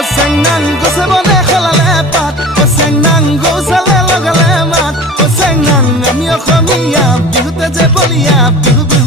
চেংনাং গছে বনে খেলালে পাত চেংনাং গৌচালে লগালে মাত চেংনাং আমি অসমীয়া বিহুতে যে বলিয়া বিহু